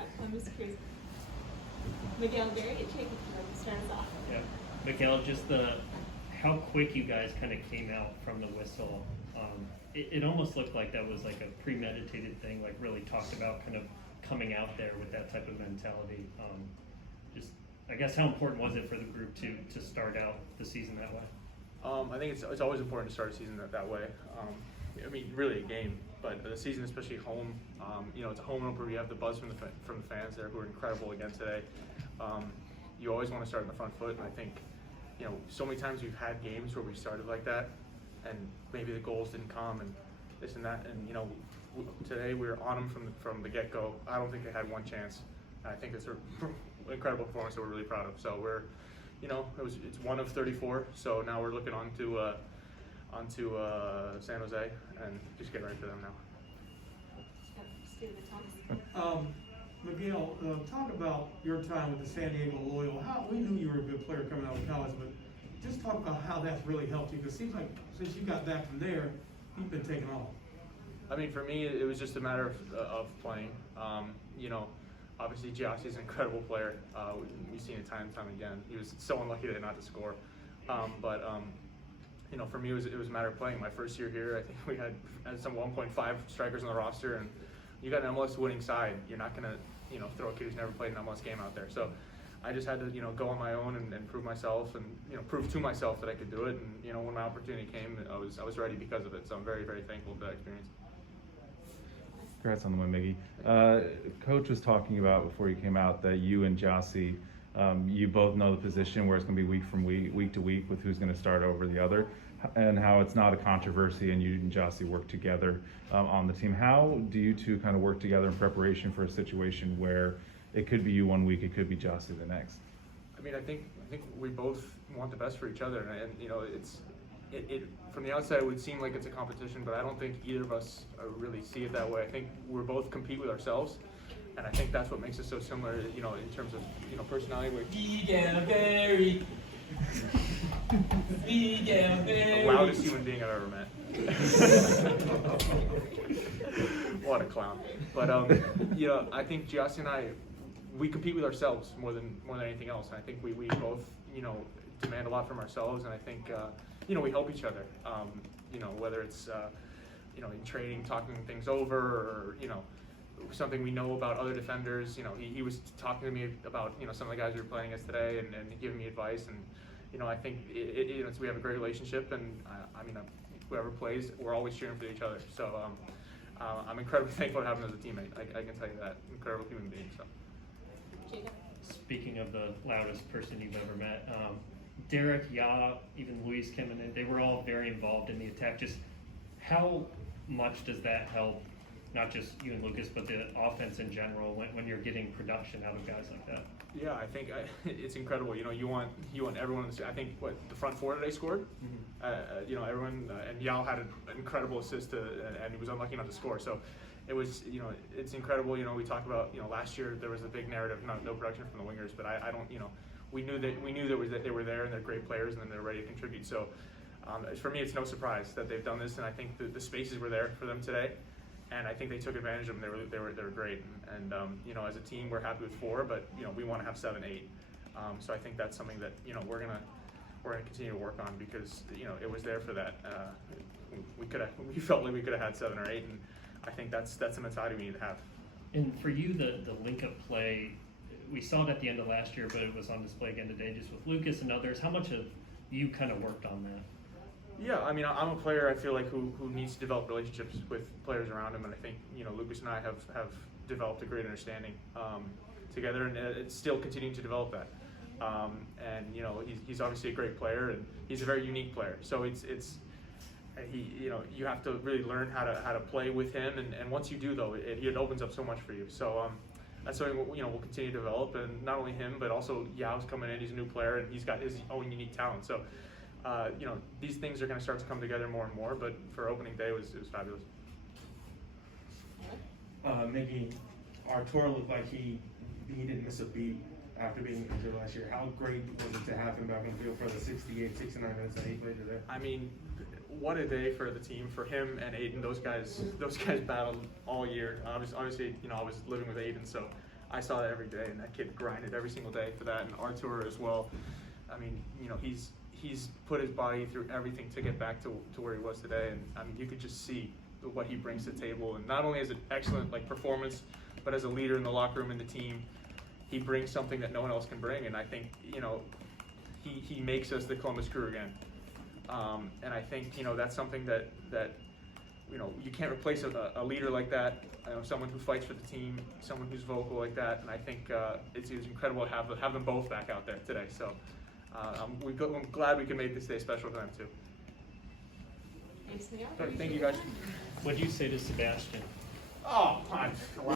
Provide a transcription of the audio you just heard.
got Columbus Crews. Miguel Berry, Jake, start us off. Yeah, Miguel, just how quick you guys kind of came out from the whistle. It almost looked like that was like a premeditated thing, like really talked about kind of coming out there with that type of mentality. Just, I guess, how important was it for the group to start out the season that way? I think it's always important to start a season that way. I mean, really a game, but the season, especially home, it's a home opener. You have the buzz from the fans there, who are incredible again today. You always want to start in the front foot, and I think, so many times we've had games where we started like that, and maybe the goals didn't come, and this and that, and today we were on them from the get-go. I don't think they had one chance. I think it's an incredible performance that we're really proud of. So we're, it's 1 of 34. So now we're looking on to San Jose and just get ready for them now. Miguel, talk about your time with the San Diego Loyal. We knew you were a good player coming out of college, but just talk about how that's really helped you. Because it seems like since you got back from there, you've been taking off. I mean, for me, it was just a matter of playing. Obviously, Giassi's an incredible player. We've seen it time and time again. He was so unlucky that not to score. For me, it was a matter of playing. My first year here, I think we had some 1.5 strikers on the roster, and you got an MLS winning side. You're not going to, throw a kid who's never played an MLS game out there. So I just had to, go on my own and prove myself and, prove to myself that I could do it. And, when my opportunity came, I was ready because of it. So I'm very, very thankful for that experience. Congrats on the win, Miggy. Coach was talking about before you came out that you and Giassi, you both know the position where it's going to be week to week with who's going to start over the other, and how it's not a controversy and you and Giassi work together on the team. How do you two kind of work together in preparation for a situation where it could be you one week, it could be Giassi the next? I mean, I think we both want the best for each other, and it from the outside it would seem like it's a competition, but I don't think either of us really see it that way. I think we're both compete with ourselves, and I think that's what makes us so similar, in terms of personality. Miguel Berry. Miguel Berry. The loudest human being I've ever met. What a clown! But I think Giassi and I, we compete with ourselves more than anything else. And I think we both demand a lot from ourselves, and I think we help each other. Whether it's in training, talking things over, or something we know about other defenders. He was talking to me about some of the guys we were playing against today, and giving me advice. And I think we have a great relationship, and whoever plays, we're always cheering for each other. So I'm incredibly thankful to have him as a teammate. I can tell you that. Incredible human being. So. Jacob. Speaking of the loudest person you've ever met, Derek, Ya, even Luis coming in, they were all very involved in the attack. Just how much does that help, not just you and Lucas, but the offense in general when you're getting production out of guys like that? Yeah, I think it's incredible. You want everyone to see. I think the front four today scored. Mm-hmm. Everyone and Yao had an incredible assist and he was unlucky not to score. So it was it's incredible. We talked about last year there was a big narrative, no production from the wingers, but I don't we knew that they were there and they're great players and they're ready to contribute. So for me, it's no surprise that they've done this, and I think the spaces were there for them today. And I think they took advantage of them. They were great. And as a team, we're happy with 4, but we want to have 7, 8. So I think that's something that we're gonna continue to work on, because it was there for that. We felt like we could have had 7 or 8, and I think that's the mentality we need to have. And for you, the link-up play, we saw it at the end of last year, but it was on display again today, just with Lucas and others. How much have you kind of worked on that? Yeah, I'm a player, I feel like, who needs to develop relationships with players around him, and I think Lucas and I have developed a great understanding together, and it's still continuing to develop that. And he's obviously a great player, and he's a very unique player. So you have to really learn how to play with him, and once you do, though, it opens up so much for you. So that's something we'll continue to develop, and not only him, but also Yao's coming in. He's a new player, and he's got his own unique talent. So. These things are going to start to come together more and more, but for opening day, it was fabulous. Miggy, Artur looked like he didn't miss a beat after being injured last year. How great was it to have him back on the field for the 68, 69 minutes that he played today? I mean, what a day for the team, for him and Aiden. Those guys battled all year. Obviously, I was living with Aiden, so I saw that every day, and that kid grinded every single day for that, and Artur as well. I mean, you know, he's put his body through everything to get back to where he was today, and I mean, you could just see what he brings to the table, and not only as an excellent like performance, but as a leader in the locker room and the team, he brings something that no one else can bring, and I think, you know, he makes us the Columbus Crew again, and I think, you know, that's something that you know, you can't replace a leader like that, you know, someone who fights for the team, someone who's vocal like that, and I think it was incredible to have them both back out there today. So I'm glad we can make this day special for them too. Thanks, Miguel. Thank you guys. What do you say to Sebastian? Oh, come on.